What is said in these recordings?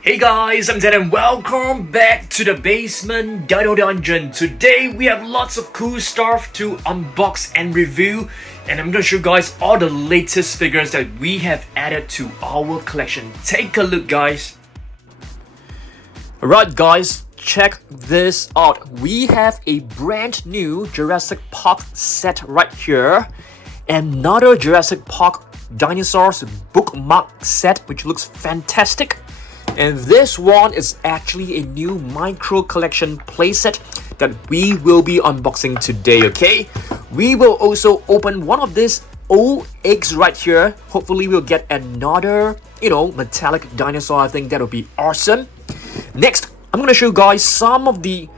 Hey guys, I'm Ted and welcome back to the Basement Dino Dungeon. Today we have lots of cool stuff to unbox and review, and I'm gonna show you guys all the latest figures that we have added to our collection. Take a look, guys. Alright guys, check this out. We have a brand new Jurassic Park set right here. Another Jurassic Park Dinosaurs bookmark set, which looks fantastic. And this one is actually a new micro collection playset that we will be unboxing today, okay? We will also open one of these old eggs right here. Hopefully we'll get another, metallic dinosaur. I think that'll be awesome. Next, I'm gonna show you guys some of the,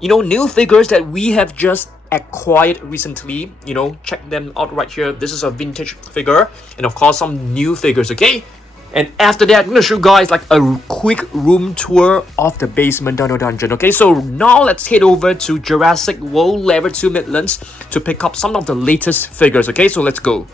new figures that we have just acquired recently. Check them out right here. This is a vintage figure, and of course some new figures, okay? And after that, I'm gonna show you guys like a quick room tour of the Basement Dino Dungeon. Okay, so now let's head over to Jurassic World Level 2 Midlands to pick up some of the latest figures. Okay, so let's go.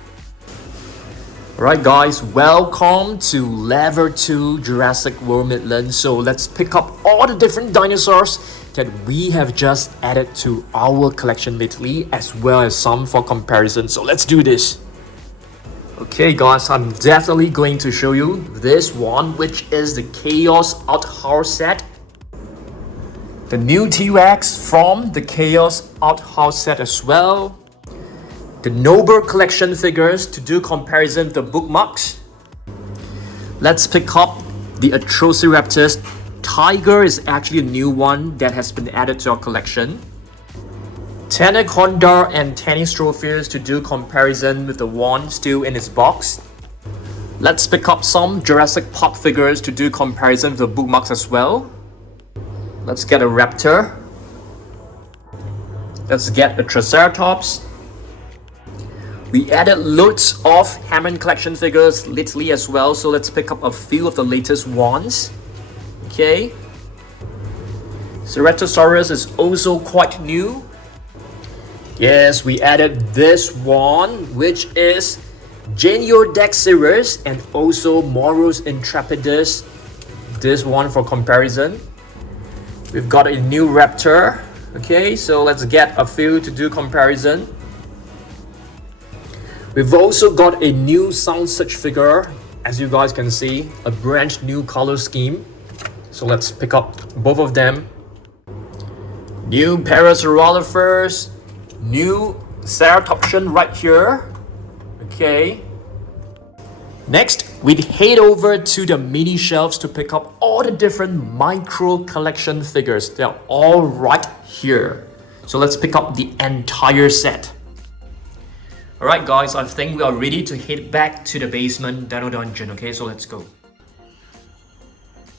Alright guys, welcome to Level 2 Jurassic World Midlands. So let's pick up all the different dinosaurs that we have just added to our collection lately, as well as some for comparison. So let's do this. Okay guys, I'm definitely going to show you this one, which is the Chaos Outhouse set. The new T-Rex from the Chaos Outhouse set as well. The Noble Collection figures to do comparison with the bookmarks. Let's pick up the Atrociraptor. Tiger is actually a new one that has been added to our collection. Tanaconda and Tanistropheus to do comparison with the one still in its box. Let's pick up some Jurassic Park figures to do comparison with the bookmarks as well. Let's get a Raptor. Let's get a Triceratops. We added loads of Hammond collection figures lately as well, so let's pick up a few of the latest ones. Okay. Ceratosaurus is also quite new. Yes, we added this one, which is Genyodectes Serus, and also Moros Intrepidus. This one for comparison. We've got a new Raptor. Okay, so let's get a few to do comparison. We've also got a new Sound Search figure, as you guys can see, a brand new color scheme. So let's pick up both of them. New Parasaurolophers. New Ceratopsian right here. Okay. Next, we'd head over to the mini shelves to pick up all the different micro collection figures. They're all right here. So let's pick up the entire set. Alright guys, I think we are ready to head back to the Basement Dino Dungeon. Okay, so let's go.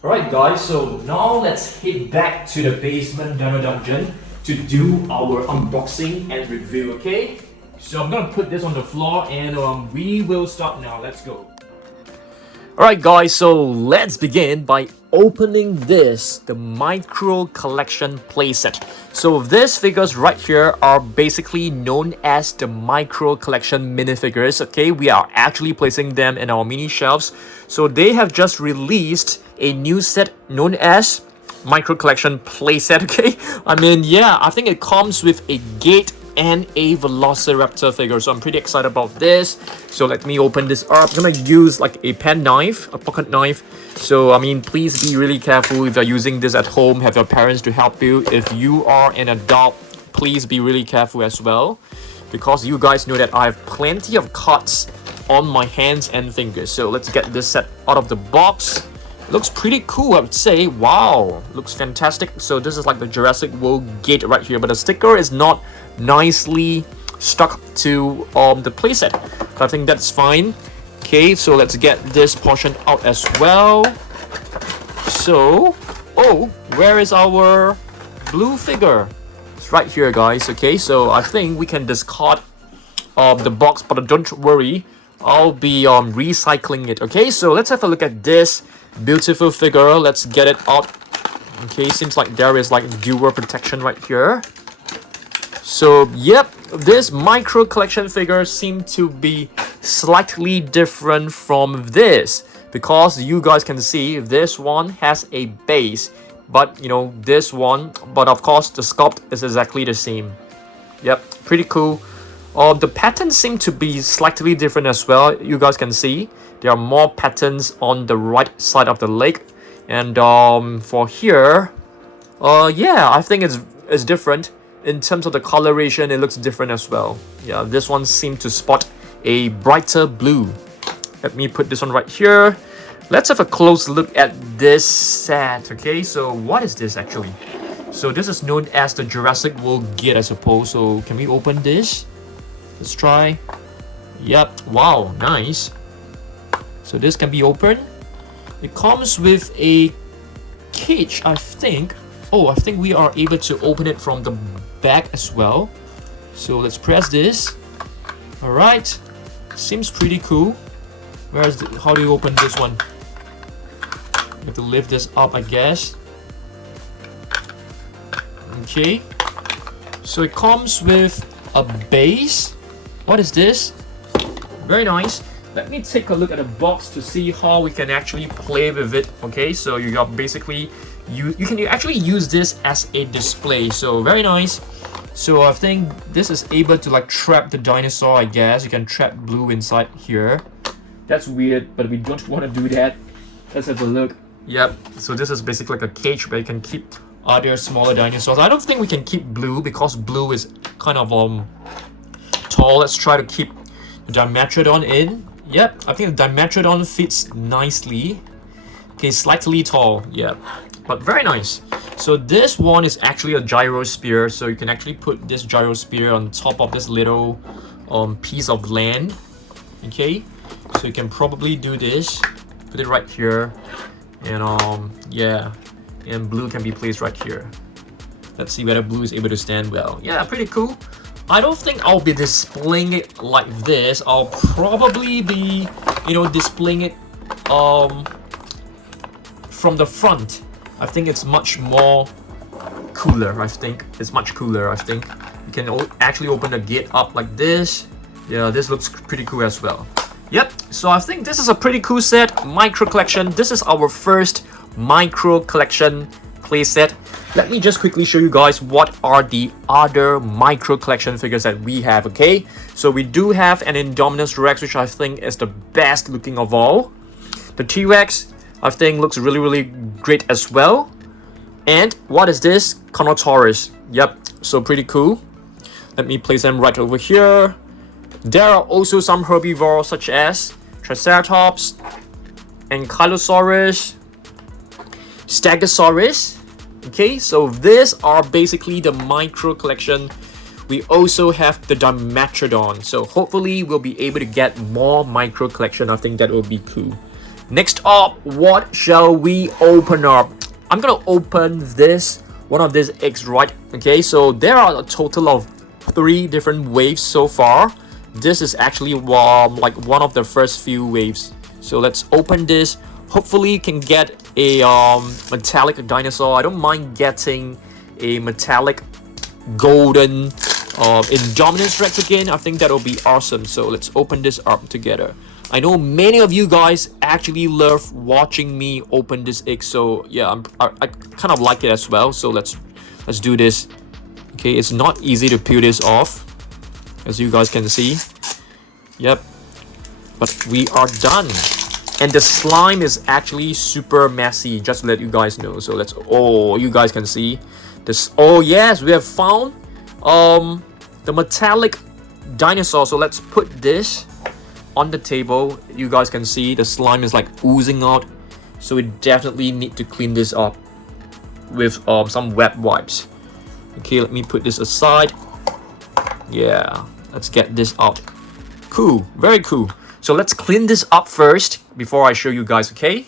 Alright guys, so now let's head back to the Basement Dino Dungeon to do our unboxing and review, okay? So I'm gonna put this on the floor and we will start now. Let's go. Alright guys, so let's begin by opening this, the micro collection playset. So these figures right here are basically known as the micro collection minifigures, okay? We are actually placing them in our mini shelves. So they have just released a new set known as micro collection playset, okay? I think it comes with a gate and a Velociraptor figure, so I'm pretty excited about this. So let me open this up. I'm gonna use like a pen knife, a pocket knife. So please be really careful if you're using this at home. Have your parents to help you. If you are an adult, please be really careful as well, because you guys know that I have plenty of cuts on my hands and fingers. So let's get this set out of the box. Looks pretty cool, I would say. Wow, looks fantastic. So this is like the Jurassic World gate right here, but the sticker is not nicely stuck to the playset. I think that's fine. Okay, so let's get this portion out as well. So, where is our blue figure? It's right here, guys. Okay, so I think we can discard the box, but don't worry, I'll be recycling it. Okay, so let's have a look at this beautiful figure. Let's get it out. Okay, seems like there is like dual protection right here. So yep, this micro collection figure seem to be slightly different from this, because you guys can see this one has a base, but you know, this one, but of course the sculpt is exactly the same. Yep, pretty cool. The patterns seem to be slightly different as well. You guys can see there are more patterns on the right side of the leg, and for here, yeah, I think it's different in terms of the coloration. It looks different as well. Yeah, this one seems to spot a brighter blue. Let me put this one right here. Let's have a close look at this set. Okay, so what is this actually? So this is known as the Jurassic World Gate, I suppose. So can we open this? Let's try. Yep. Wow, nice. So this can be opened. It comes with a cage, I think. Oh, I think we are able to open it from the back as well. So let's press this. All right. Seems pretty cool. How do you open this one? You have to lift this up, I guess. Okay. So it comes with a base. What is this? Very nice. Let me take a look at the box to see how we can actually play with it. Okay, so you got basically you can actually use this as a display. So very nice. So I think this is able to like trap the dinosaur, I guess. You can trap blue inside here. That's weird, but we don't want to do that. Let's have a look. Yep. So this is basically like a cage where you can keep other smaller dinosaurs. I don't think we can keep blue because blue is kind of tall. Let's try to keep the Dimetrodon in. Yep, I think the Dimetrodon fits nicely. Okay, slightly tall. Yep, but very nice. So this one is actually a gyrosphere. So you can actually put this gyrosphere on top of this little piece of land. Okay, so you can probably do this. Put it right here, and yeah, and blue can be placed right here. Let's see whether blue is able to stand well. Yeah, pretty cool. I don't think I'll be displaying it like this. I'll probably be, you know, displaying it from the front. I think it's much more cooler. I think it's much cooler. I think you can actually open the gate up like this. Yeah, this looks pretty cool as well. Yep. So I think this is a pretty cool set. Micro collection. This is our first micro collection playset. Let me just quickly show you guys what are the other micro collection figures that we have. Okay, so we do have an Indominus Rex, which I think is the best looking of all. The T-Rex I think looks really great as well. And what is this? Carnotaurus. Yep, so pretty cool. Let me place them right over here. There are also some herbivores such as Triceratops, Ankylosaurus, Stegosaurus. Okay, so these are basically the micro collection. We also have the Dimetrodon, so hopefully we'll be able to get more micro collection. I think that will be cool. Next up, what shall we open up? I'm gonna open this, one of these eggs, right? Okay, so there are a total of 3 different waves so far. This is actually like one of the first few waves. So let's open this. Hopefully you can get a metallic dinosaur. I don't mind getting a metallic golden Indominus Rex again. I think that will be awesome. So let's open this up together. I know many of you guys actually love watching me open this egg. So yeah, I kind of like it as well. So let's do this. Okay, it's not easy to peel this off, as you guys can see. Yep, but we are done. And the slime is actually super messy, just to let you guys know. So let's, oh, you guys can see this. Oh yes, we have found the metallic dinosaur. So let's put this on the table. You guys can see the slime is like oozing out. So we definitely need to clean this up with some wet wipes. Okay, let me put this aside. Yeah, let's get this out. Cool, very cool. So let's clean this up first before I show you guys, okay?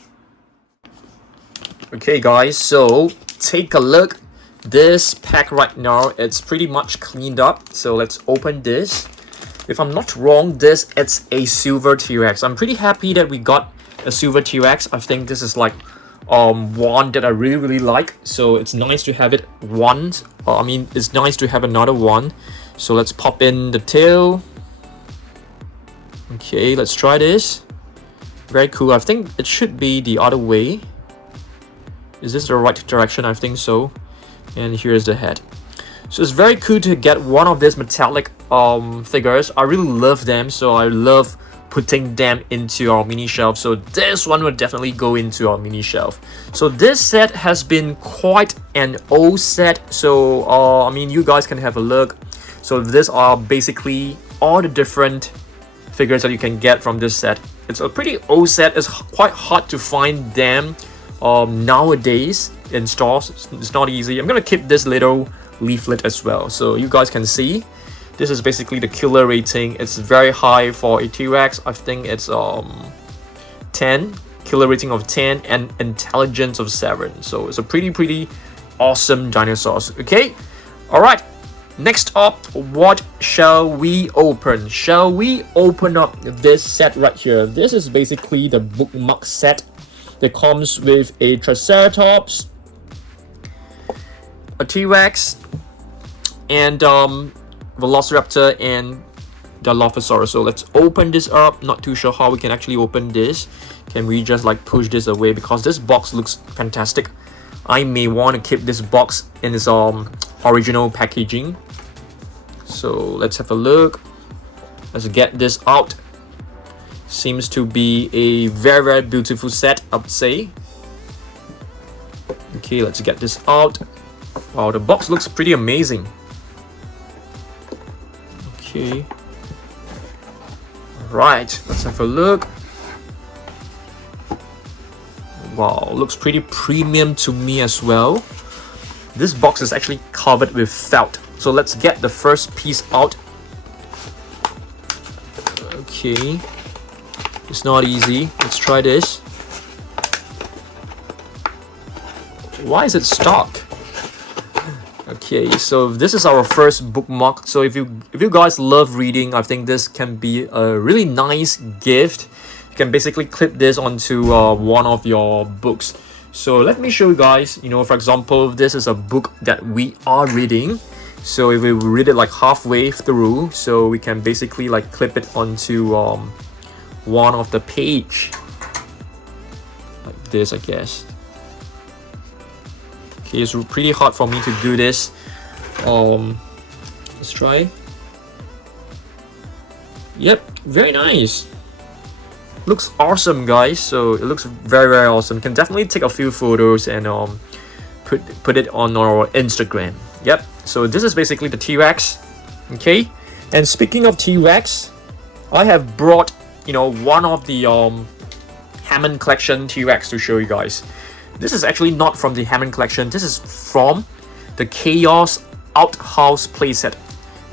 Okay guys, so take a look. This pack right now, it's pretty much cleaned up. So let's open this. If I'm not wrong, it's a silver T-Rex. I'm pretty happy that we got a silver T-Rex. I think this is like one that I really like. So it's nice to have it once. I mean, it's nice to have another one. So let's pop in the tail. Okay, let's try this. Very cool. I think it should be the other way. Is this the right direction? I think so. And here's the head. So it's very cool to get one of these metallic figures. I really love them, so I love putting them into our mini shelf. So this one will definitely go into our mini shelf. So this set has been quite an old set. So I mean, you guys can have a look. So these are basically all the different figures that you can get from this set. It's a pretty old set. It's quite hard to find them nowadays in stores. It's not easy. I'm gonna keep this little leaflet as well, so you guys can see. This is basically the killer rating. It's very high for a T-Rex. I think it's 10, killer rating of 10 and intelligence of 7. So it's a pretty awesome dinosaurs. Okay, all right, next up, what shall we open? Shall we open up this set right here? This is basically the bookmark set that comes with a Triceratops, a T-Rex, and Velociraptor and Dilophosaurus. So let's open this up. Not too sure how we can actually open this. Can we just like push this away, because this box looks fantastic. I may want to keep this box in its original packaging. So let's have a look. Let's get this out. Seems to be a very beautiful set, I would say. Okay, let's get this out. Wow, the box looks pretty amazing. Okay. Right, let's have a look. Wow, looks pretty premium to me as well. This box is actually covered with felt. So let's get the first piece out. Okay. It's not easy. Let's try this. Why is it stuck? Okay, so this is our first bookmark. So if you guys love reading, I think this can be a really nice gift. You can basically clip this onto one of your books. So let me show you guys, you know, for example, this is a book that we are reading. So if we read it like halfway through, so we can basically like clip it onto one of the page. Like this, I guess. Okay, it's pretty hard for me to do this. Let's try. Yep, very nice. Looks awesome, guys. So it looks very awesome. Can definitely take a few photos and put it on our Instagram. Yep. So this is basically the T-Rex. Okay. And speaking of T-Rex, I have brought, you know, one of the Hammond collection T-Rex to show you guys. This is actually not from the Hammond collection. This is from the Chaos Outhouse playset.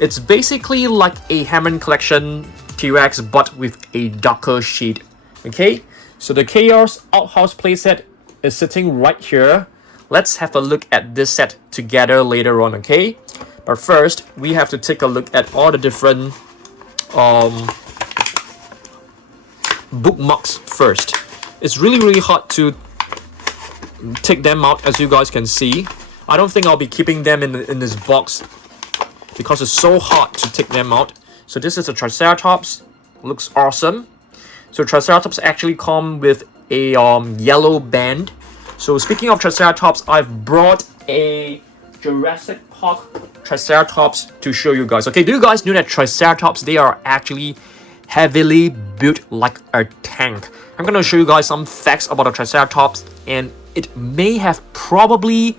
It's basically like a Hammond collection T-Rex, but with a darker shade. Okay, so the Chaos Outhouse playset is sitting right here. Let's have a look at this set together later on. Okay, but first we have to take a look at all the different bookmarks first. It's really hard to take them out, as you guys can see. I don't think I'll be keeping them in this box because it's so hard to take them out. So this is a Triceratops. Looks awesome. So Triceratops actually come with a yellow band. So speaking of Triceratops, I've brought a Jurassic Park Triceratops to show you guys. Okay, do you guys know that Triceratops, they are actually heavily built like a tank? I'm gonna show you guys some facts about the Triceratops, and it may have probably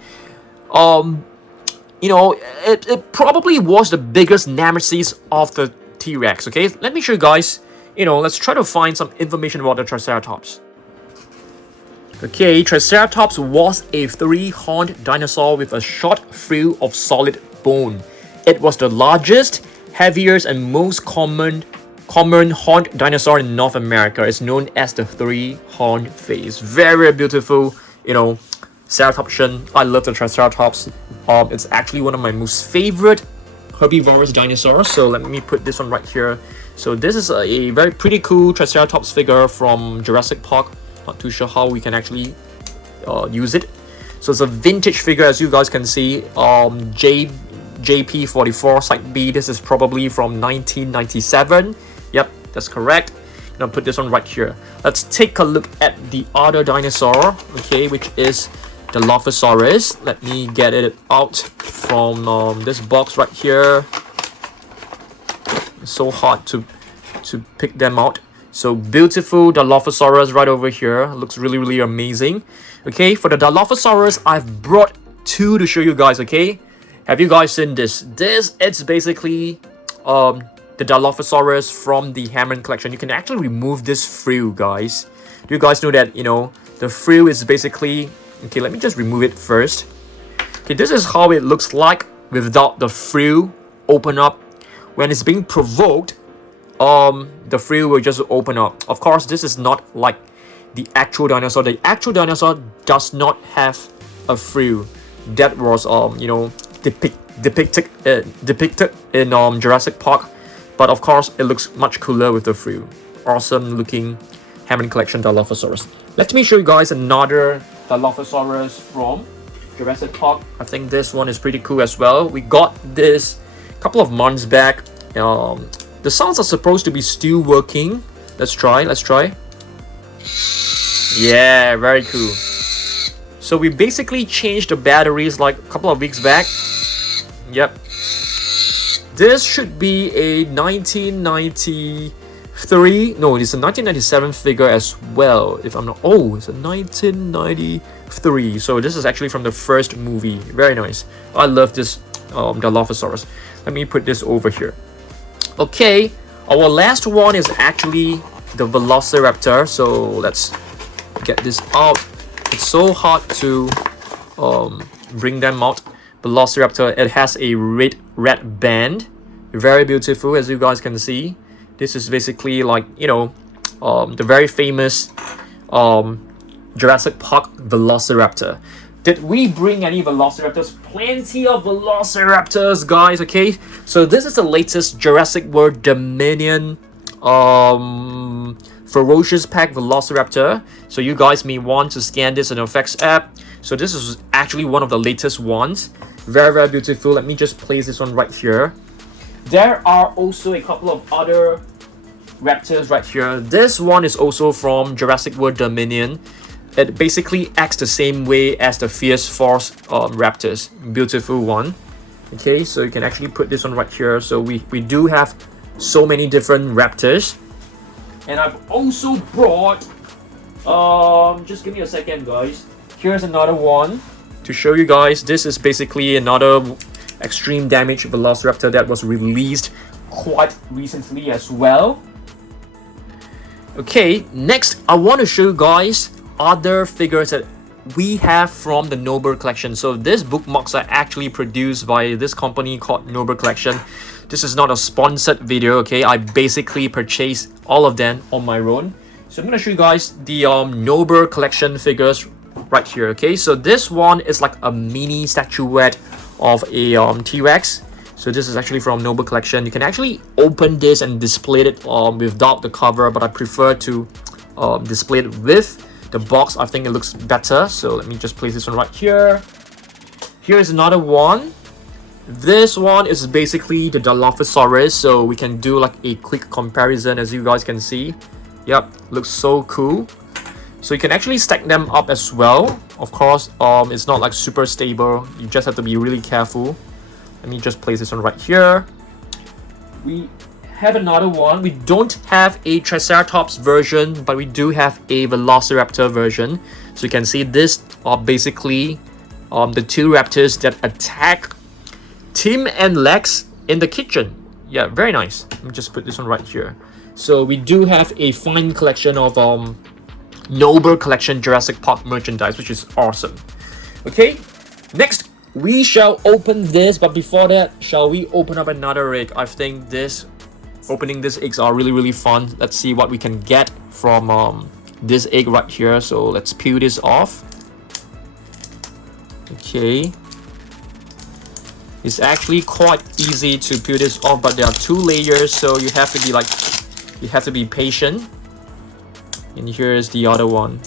you know, it probably was the biggest nemesis of the T-Rex. Okay, let me show you guys, you know, let's try to find some information about the Triceratops. Okay, Triceratops was a three-horned dinosaur with a short frill of solid bone. It was the largest, heaviest, and most common horned dinosaur in North America. It's known as the three-horned phase. Very beautiful, you know, ceratopsian. I love the Triceratops. It's actually one of my most favorite herbivorous dinosaurs. So let me put this one right here. So this is a very pretty cool Triceratops figure from Jurassic Park. Not too sure how we can actually use it. So it's a vintage figure, as you guys can see. JP44 Site B. This is probably from 1997. Yep, that's correct. I'm gonna put this one right here. Let's take a look at the other dinosaur, okay, which is the Dilophosaurus. Let me get it out from this box right here. It's so hard to pick them out. So beautiful Dilophosaurus right over here. Looks really, really amazing. Okay, for the Dilophosaurus, I've brought two to show you guys, okay? Have you guys seen this? It's basically the Dilophosaurus from the Hammond collection. You can actually remove this frill, guys. Do you guys know that, you know, the frill is basically... Okay, let me just remove it first. Okay, this is how it looks like without the frill open up. When it's being provoked, the frill will just open up. Of course, this is not like the actual dinosaur. The actual dinosaur does not have a frill. That was you know, depicted in Jurassic Park. But of course, it looks much cooler with the frill. Awesome looking Hammond collection Dilophosaurus. Let me show you guys another Dilophosaurus from Jurassic Park. I think this one is pretty cool as well. We got this a couple of months back. The sounds are supposed to be still working. Let's try. Yeah, very cool. So we basically changed the batteries like a couple of weeks back. Yep. This should be a 1993. No, it's a 1997 figure as well. If I'm not. Oh, it's a 1993. So this is actually from the first movie. Very nice. I love this Dilophosaurus. Let me put this over here. Okay, our last one is actually the Velociraptor. So let's get this out. It's so hard to bring them out. Velociraptor, it has a red band. Very beautiful, as you guys can see. This is basically like, you know, the very famous Jurassic Park Velociraptor. Did we bring any Velociraptors? Plenty of Velociraptors, guys, okay? So this is the latest Jurassic World Dominion Ferocious Pack Velociraptor. So you guys may want to scan this in the effects app. So this is actually one of the latest ones. Very, very beautiful. Let me just place this one right here. There are also a couple of other raptors right here. This one is also from Jurassic World Dominion. It basically acts the same way as the Fierce Force raptors. Beautiful one. Okay, so you can actually put this one right here. So we do have so many different raptors. And I've also brought... just give me a second, guys. Here's another one to show you guys. This is basically another extreme damage Velociraptor that was released quite recently as well. Okay, next I want to show you guys other figures that we have from the Noble collection. So these bookmarks are actually produced by this company called Noble Collection. This is not a sponsored video, okay? I basically purchased all of them on my own. So I'm gonna show you guys the Noble collection figures right here, okay? So this one is like a mini statuette of a T-Rex. So this is actually from Noble Collection. You can actually open this and display it without the cover, but I prefer to display it with the box. I think it looks better. So let me just place this one right here. Here's another one. This one is basically the Dilophosaurus. So we can do like a quick comparison, as you guys can see. Yep, looks so cool. So you can actually stack them up as well. Of course, it's not like super stable. You just have to be really careful. Let me just place this one right here. We have another one. We don't have a Triceratops version, but we do have a Velociraptor version. So you can see this are basically the two raptors that attack Tim and Lex in the kitchen. Yeah, very nice. Let me just put this one right here. So we do have a fine collection of Noble Collection Jurassic Park merchandise, which is awesome. Okay, next we shall open this, but before that, shall we open up another egg? I think opening these eggs are really, really fun. Let's see what we can get from this egg right here. So let's peel this off. Okay, it's actually quite easy to peel this off, but there are two layers, so you have to be patient. And here's the other one.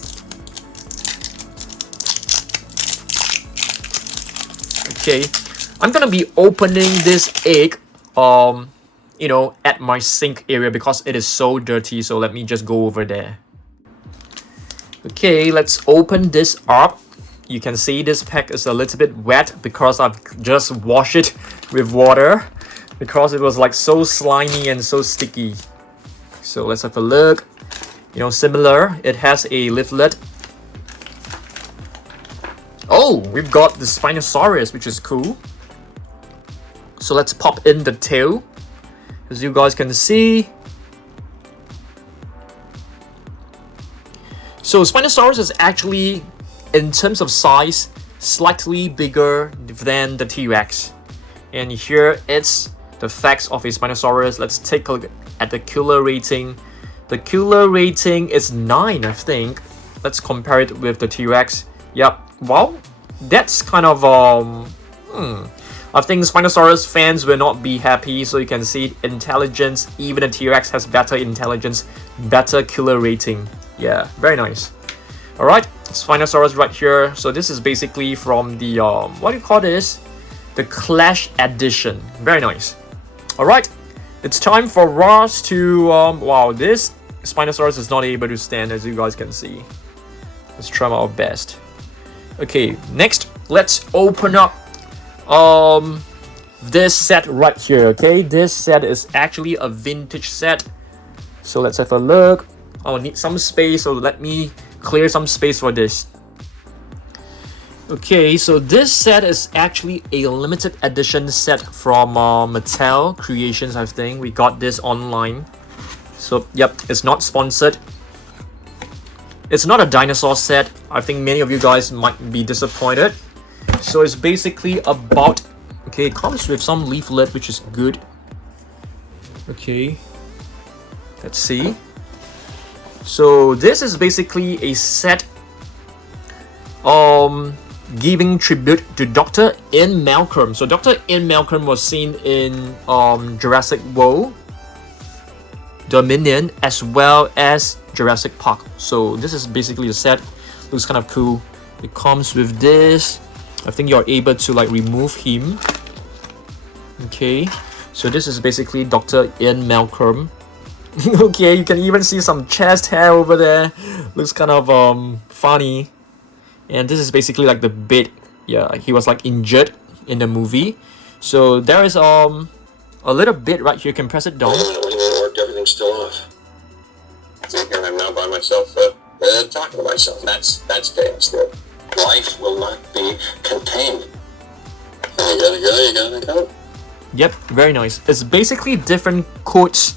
Okay, I'm gonna be opening this egg you know, at my sink area because it is so dirty. So let me just go over there. Okay, let's open this up. You can see this pack is a little bit wet because I've just washed it with water because it was like so slimy and so sticky. So let's have a look. You know, similar, it has a leaflet. Oh, we've got the Spinosaurus, which is cool. So let's pop in the tail. As you guys can see. So Spinosaurus is actually, in terms of size, slightly bigger than the T-Rex. And here it's the facts of a Spinosaurus. Let's take a look at the killer rating. The killer rating is 9, I think. Let's compare it with the T-Rex. Yep. Wow, that's kind of I think Spinosaurus fans will not be happy. So you can see intelligence. Even the T-Rex has better intelligence, better killer rating. Yeah, very nice. All right, Spinosaurus right here. So this is basically from the what do you call this? The Clash Edition. Very nice. All right, it's time for Ross to wow, this Spinosaurus is not able to stand, as you guys can see. Let's try our best. Okay, next let's open up this set right here. Okay, this set is actually a vintage set. So let's have a look. I'll need some space, so let me clear some space for this. Okay, so this set is actually a limited edition set from Mattel Creations, I think. We got this online. So, yep, it's not sponsored. It's not a dinosaur set. I think many of you guys might be disappointed. So it's basically about... Okay, it comes with some leaflet, which is good. Okay. Let's see. So this is basically a set giving tribute to Dr. Ian Malcom. So Dr. Ian Malcom was seen in Jurassic World Dominion as well as Jurassic Park. So this is basically the set. Looks kind of cool. It comes with this. I think you're able to like remove him. Okay, so this is basically Dr. Ian Malcom. Okay, you can even see some chest hair over there. Looks kind of funny. And this is basically like the bit. Yeah, he was like injured in the movie. So there is a little bit right here. You can press it down. Everything's still off. And I'm now by myself, talking to myself. That's chaos. Life will not be contained. You gotta go. Yep, very nice. It's basically different quotes,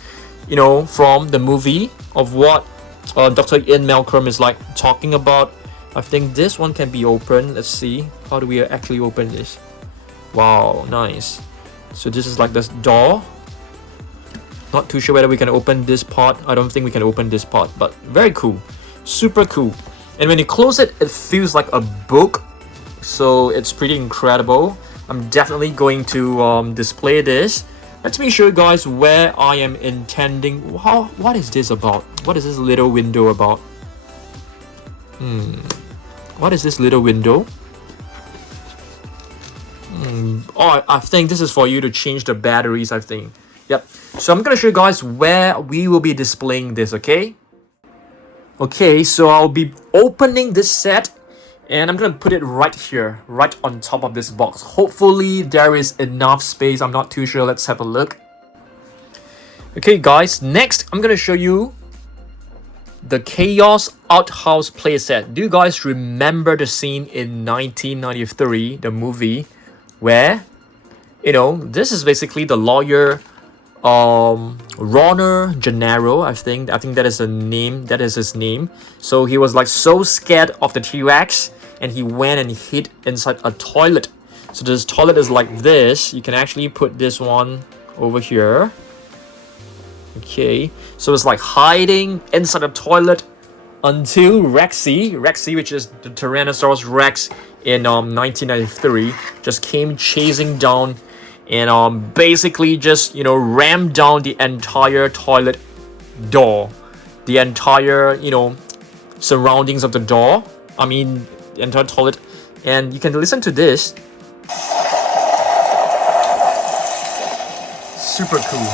you know, from the movie of what Dr. Ian Malcom is like talking about. I think this one can be opened. Let's see. How do we actually open this? Wow, nice. So this is like this door. Not too sure whether we can open this part. I don't think we can open this part, but very cool. Super cool. And when you close it, it feels like a book. So it's pretty incredible. I'm definitely going to display this. Let me show you guys where I am intending. What is this about? What is this little window about? What is this little window? Oh, I think this is for you to change the batteries, I think. Yep. So I'm gonna show you guys where we will be displaying this, okay? Okay, so I'll be opening this set and I'm gonna put it right here, right on top of this box. Hopefully there is enough space. I'm not too sure. Let's have a look. Okay guys, next I'm gonna show you the Chaos Outhouse playset. Do you guys remember the scene in 1993, the movie, where, you know, this is basically the lawyer Ronner Gennaro, I think that is the name, that is his name. So he was like so scared of the T-Rex and he went and hid inside a toilet. So this toilet is like this. You can actually put this one over here. Okay, so it's like hiding inside the toilet until Rexy, which is the Tyrannosaurus Rex in 1993, just came chasing down and basically just, you know, rammed down the entire toilet door, the entire, you know, surroundings of the door. I mean, the entire toilet. And you can listen to this. Super cool.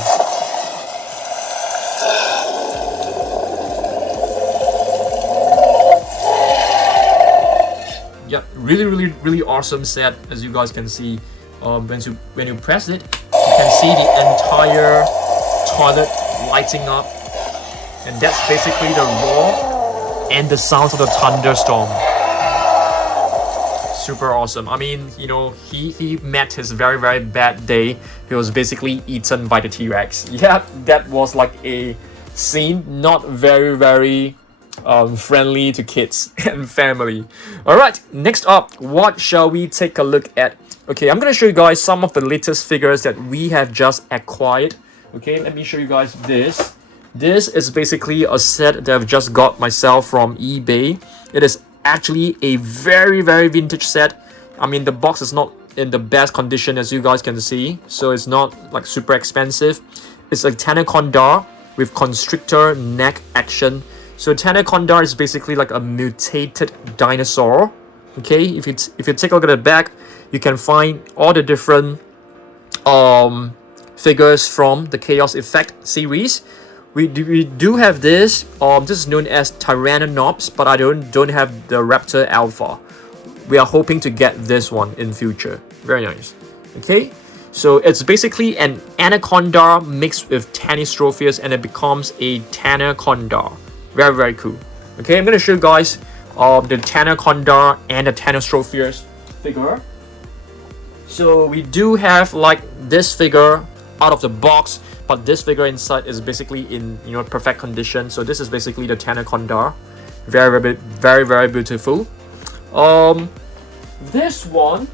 Yeah, really awesome set, as you guys can see. When you press it, you can see the entire toilet lighting up, and that's basically the roar and the sounds of the thunderstorm. Super awesome. I mean, you know, he met his very bad day. He was basically eaten by the T-Rex. Yeah, that was like a scene not very friendly to kids and family. All right, next up, what shall we take a look at? Okay, I'm gonna show you guys some of the latest figures that we have just acquired. Okay, let me show you guys this. This is basically a set that I've just got myself from eBay. It is actually a very vintage set. I mean, the box is not in the best condition, as you guys can see, so it's not like super expensive. It's a Tanaconda with constrictor neck action. So Tanaconda is basically like a mutated dinosaur. Okay, if you take a look at the back, you can find all the different figures from the Chaos Effect series. We do have this. This is known as Tyrannosaurus, but I don't have the Raptor Alpha. We are hoping to get this one in future. Very nice. Okay, so it's basically an anaconda mixed with Tanistropheus, and it becomes a Tanaconda. Very cool. Okay, I'm gonna show you guys the Tanaconda and the Tanistropheus figure. So we do have like this figure out of the box, but this figure inside is basically in, you know, perfect condition. So this is basically the Tanaconda. Very beautiful. This one,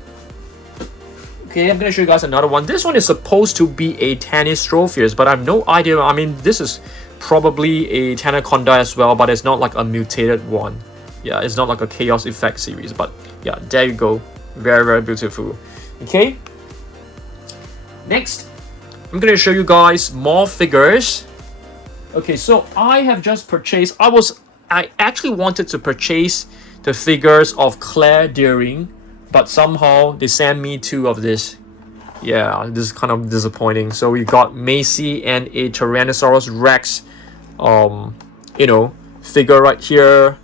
okay, I'm gonna show you guys another one. This one is supposed to be a Tanistropheus, but I have no idea. I mean, this is probably a Tanaconda as well, but it's not like a mutated one. Yeah, it's not like a Chaos Effect series, but yeah, there you go. Very beautiful. Okay, next I'm gonna show you guys more figures. Okay, so I have just purchased, I actually wanted to purchase the figures of Claire Deering, but somehow they sent me two of this. Yeah, this is kind of disappointing. So we got Macy and a Tyrannosaurus Rex you know, figure right here.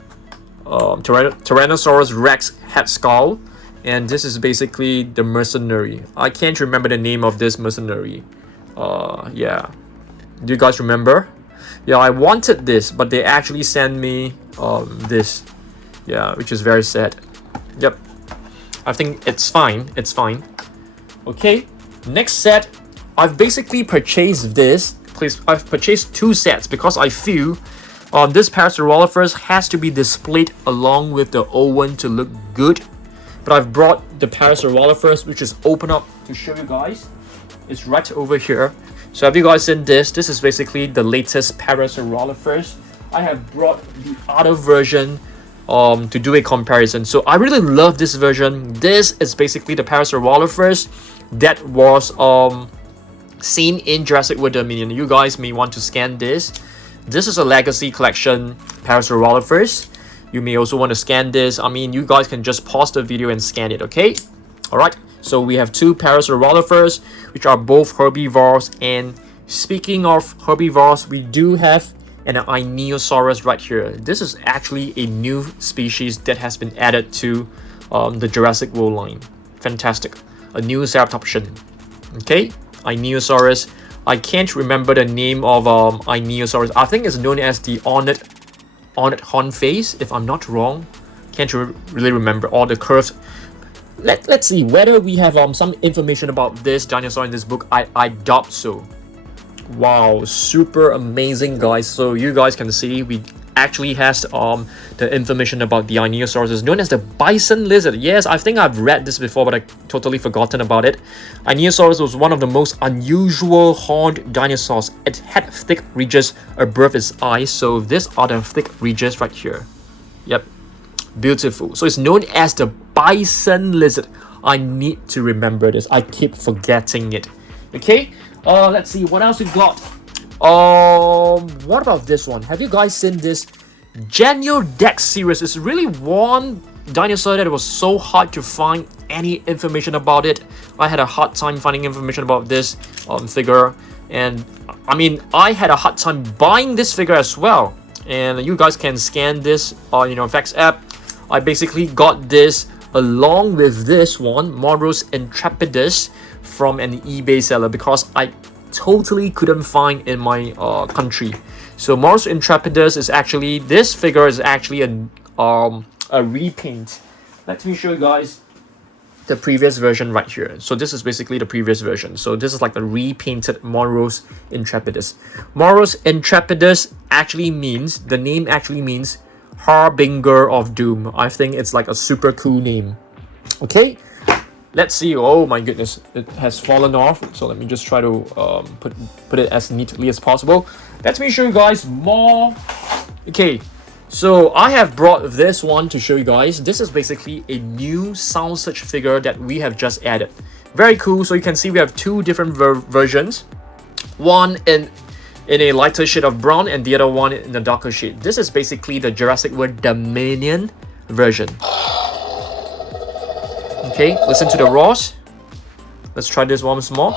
Tyrannosaurus Rex head skull, and this is basically the mercenary. I can't remember the name of this mercenary. Yeah, do you guys remember? Yeah, I wanted this, but they actually sent me this. Yeah, which is very sad. Yep, I think it's fine. Okay, next set. I've basically purchased this. I've purchased two sets because I feel this Parasaurolophus has to be displayed along with the old one to look good. But I've brought the Parasaurolophus, which is open up to show you guys. It's right over here. So have you guys seen this? This is basically the latest Parasaurolophus. I have brought the other version to do a comparison. So I really love this version. This is basically the Parasaurolophus that was seen in Jurassic World Dominion. You guys may want to scan this. This is a Legacy Collection Parasaurolophus. You may also want to scan this. I mean, you guys can just pause the video and scan it, okay? Alright, so we have two Parasaurolophus, which are both herbivores. And speaking of herbivores, we do have an Einiosaurus right here. This is actually a new species that has been added to the Jurassic World line. Fantastic. A new Ceratopsian. Okay, Einiosaurus. I can't remember the name of Einiosaurus. I think it's known as the ornate horn face, if I'm not wrong. Can't really remember all the curves. Let's see whether we have some information about this dinosaur in this book. I doubt so. Wow, super amazing, guys. So you guys can see we actually has the information about the Einiosaurus. Is known as the bison lizard. Yes, I think I've read this before, but I totally forgotten about it. Einiosaurus was one of the most unusual horned dinosaurs. It had thick ridges above its eyes, so these are the thick ridges right here. Yep, beautiful. So it's known as the bison lizard. I need to remember this. I keep forgetting it. Okay, let's see what else we got. What about this one? Have you guys seen this? Genyodectes series is really one dinosaur that it was so hard to find any information about it. I had a hard time finding information about this figure, and I mean, I had a hard time buying this figure as well. And you guys can scan this on, you know, Vex app. I basically got this along with this one, Moros Intrepidus, from an eBay seller because I totally couldn't find in my country. So Moros Intrepidus is actually, this figure is actually a repaint. Let me show you guys the previous version right here. So this is basically the previous version. So this is like the repainted Moros Intrepidus. Moros Intrepidus actually means, the name actually means Harbinger of Doom. I think it's like a super cool name. Okay, let's see. Oh my goodness, it has fallen off. So let me just try to put it as neatly as possible. Let me show you guys more. Okay, so I have brought this one to show you guys. This is basically a new Sound Search figure that we have just added. Very cool. So you can see we have two different versions. One in a lighter shade of brown and the other one in a darker shade. This is basically the Jurassic World Dominion version. Okay, listen to the roars. Let's try this once more.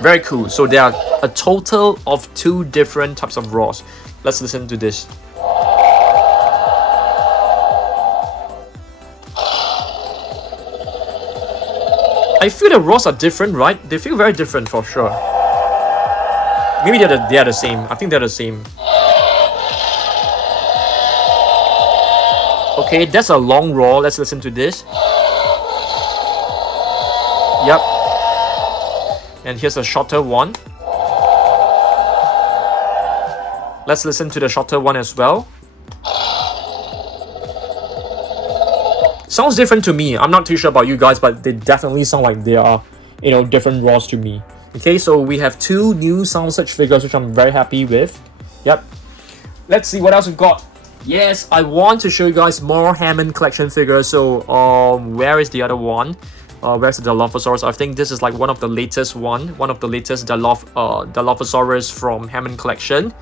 Very cool. So there are a total of 2 different types of roars. Let's listen to this. I feel the roars are different, right? They feel very different for sure. Maybe they are the same. I think they're the same. Okay, that's a long roar. Let's listen to this. Yep. And here's a shorter one. Let's listen to the shorter one as well. Sounds different to me. I'm not too sure about you guys, but they definitely sound like they are, you know, different roars to me. Okay, so we have 2 new Sound Search figures, which I'm very happy with. Yep. Let's see what else we've got. Yes, I want to show you guys more Hammond collection figures. So, where is the other one? Where's the Dilophosaurus? I think this is like one of the latest Dilophosaurus from Hammond collection.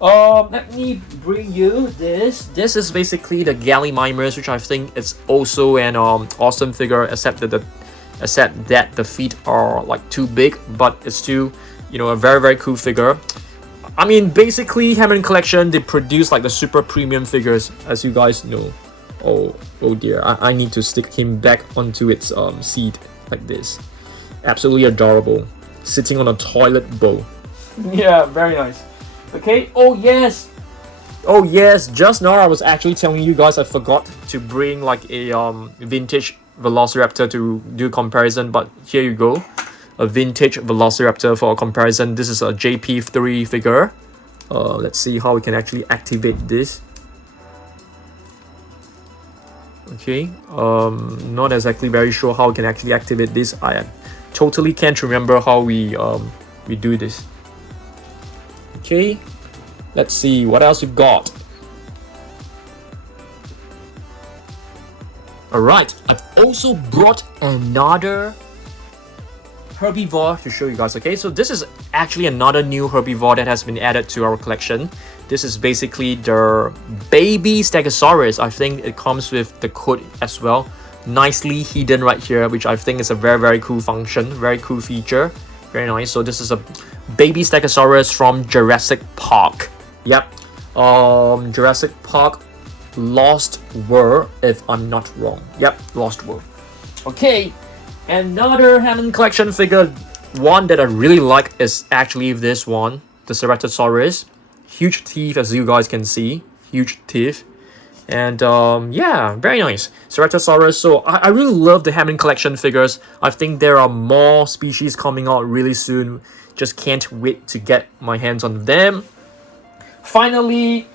Let me bring you this. This is basically the Gallimimus, which I think is also an awesome figure, except that the feet are like too big, but it's still, you know, a very, very cool figure. I mean, basically Hammond collection, they produce like the super premium figures, as you guys know. Oh dear, I need to stick him back onto its seat like this. Absolutely adorable, sitting on a toilet bowl. Yeah, very nice. Okay, oh yes, just now I was actually telling you guys I forgot to bring like a vintage Velociraptor to do comparison, but here you go, a vintage Velociraptor for comparison. This is a JP3 figure. Let's see how we can actually activate this. Okay, not exactly very sure how we can actually activate this. I totally can't remember how we do this. Okay, let's see what else we got. Alright, I've also brought another herbivore to show you guys. Okay, so this is actually another new herbivore that has been added to our collection. This is basically the baby Stegosaurus. I think it comes with the coat as well, nicely hidden right here, which I think is a very, very cool function, very cool feature. Very nice. So this is a baby Stegosaurus from Jurassic Park. Yep, Jurassic Park Lost World, if I'm not wrong. Yep, Lost World. Okay, another Hammond collection figure, one that I really like is actually this one, the Ceratosaurus. Huge teeth, as you guys can see, huge teeth. And yeah, very nice Ceratosaurus. So I really love the Hammond collection figures. I think there are more species coming out really soon. Just can't wait to get my hands on them. Finally,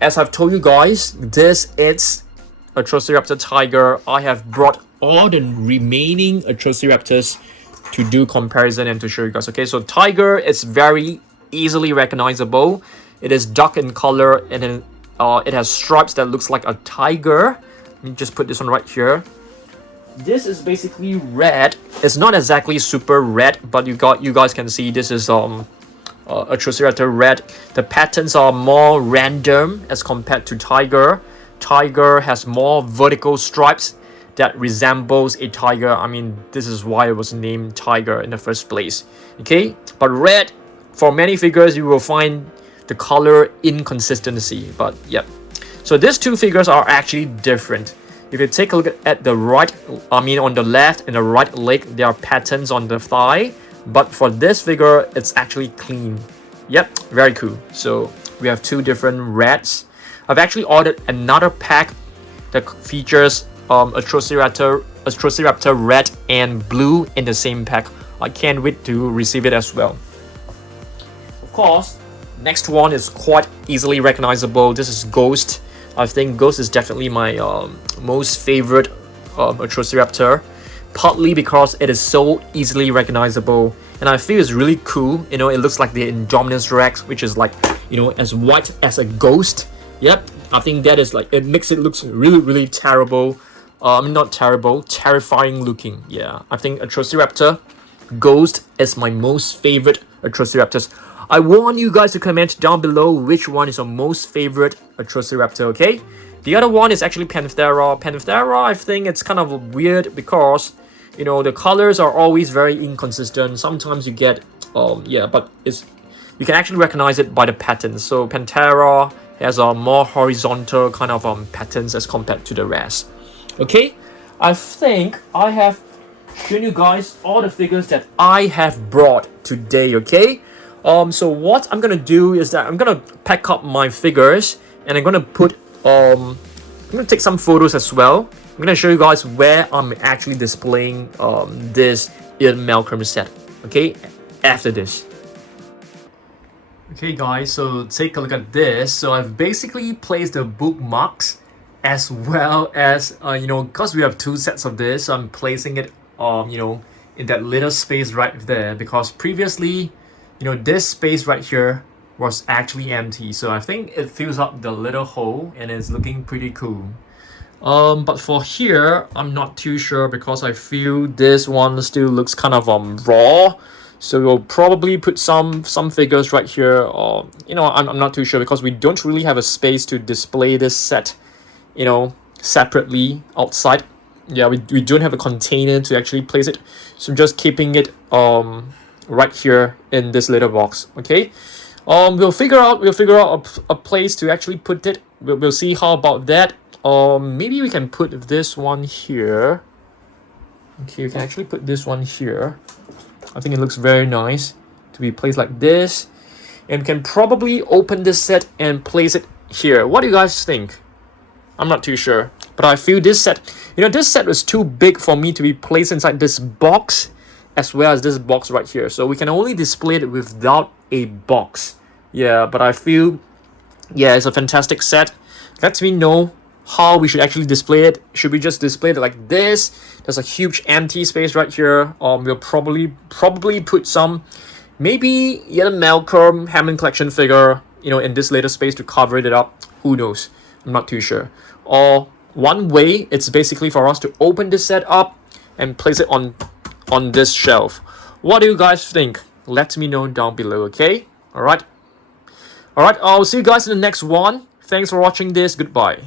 as I've told you guys, this is Atrociraptor Tiger. I have brought all the remaining Atrociraptors to do comparison and to show you guys. Okay, so Tiger is very easily recognizable. It is dark in color and then it has stripes that looks like a tiger. Let me just put this one right here. This is basically red. It's not exactly super red, but you guys can see this is Atrociraptor red. The patterns are more random as compared to Tiger. Tiger has more vertical stripes that resembles a tiger. I mean, this is why it was named Tiger in the first place. Okay, but red, for many figures you will find the color inconsistency. But yep. So these two figures are actually different. If you take a look at the right, on the left and the right leg, there are patterns on the thigh. But for this figure, it's actually clean. Yep, very cool. So we have two different reds. I've actually ordered another pack that features Atrociraptor red and blue in the same pack. I can't wait to receive it as well. Of course, next one is quite easily recognizable. This is Ghost. I think Ghost is definitely my most favorite Atrociraptor, partly because it is so easily recognizable, and I feel it's really cool. You know, it looks like the Indominus Rex, which is like, you know, as white as a ghost. Yep, I think that is like, it makes it looks really terrible. Not terrible, terrifying looking. Yeah, I think Atrociraptor Ghost is my most favorite Atrociraptors. I want you guys to comment down below which one is your most favorite Atrociraptor, okay? The other one is actually Panthera. Panthera, I think it's kind of weird because, you know, the colors are always very inconsistent. Sometimes you get, but you can actually recognize it by the patterns. So Panthera has a more horizontal kind of patterns as compared to the rest. Okay, I think I have shown you guys all the figures that I have brought today, okay? So what I'm gonna do is that I'm gonna pack up my figures and I'm gonna put I'm gonna take some photos as well. I'm gonna show you guys where I'm actually displaying this Ian Malcolm set, okay, after this. Okay guys, so take a look at this. So I've basically placed the bookmarks as well as you know, because we have two sets of this, so I'm placing it you know, in that little space right there, because previously, you know, this space right here was actually empty. So I think it fills up the little hole and it's looking pretty cool. But for here, I'm not too sure because I feel this one still looks kind of raw. So we'll probably put some figures right here, or you know, I'm not too sure because we don't really have a space to display this set, you know, separately outside. Yeah, we don't have a container to actually place it, so I'm just keeping it right here in this little box. Okay, we'll figure out a place to actually put it. We'll see how about that. Maybe we can put this one here. Okay, we can actually put this one here. I think it looks very nice to be placed like this, and we can probably open this set and place it here. What do you guys think? I'm not too sure, but I feel this set, you know, this set was too big for me to be placed inside this box as well as this box right here. So we can only display it without a box. Yeah, but I feel, yeah, it's a fantastic set. Let me know how we should actually display it. Should we just display it like this? There's a huge empty space right here. We'll probably put some, maybe yet a Malcom Hammond collection figure, you know, in this little space to cover it up. Who knows? I'm not too sure. Or one way, it's basically for us to open this set up and place it on this shelf. What do you guys think? Let me know down below, okay? Alright, I'll see you guys in the next one. Thanks for watching this. Goodbye.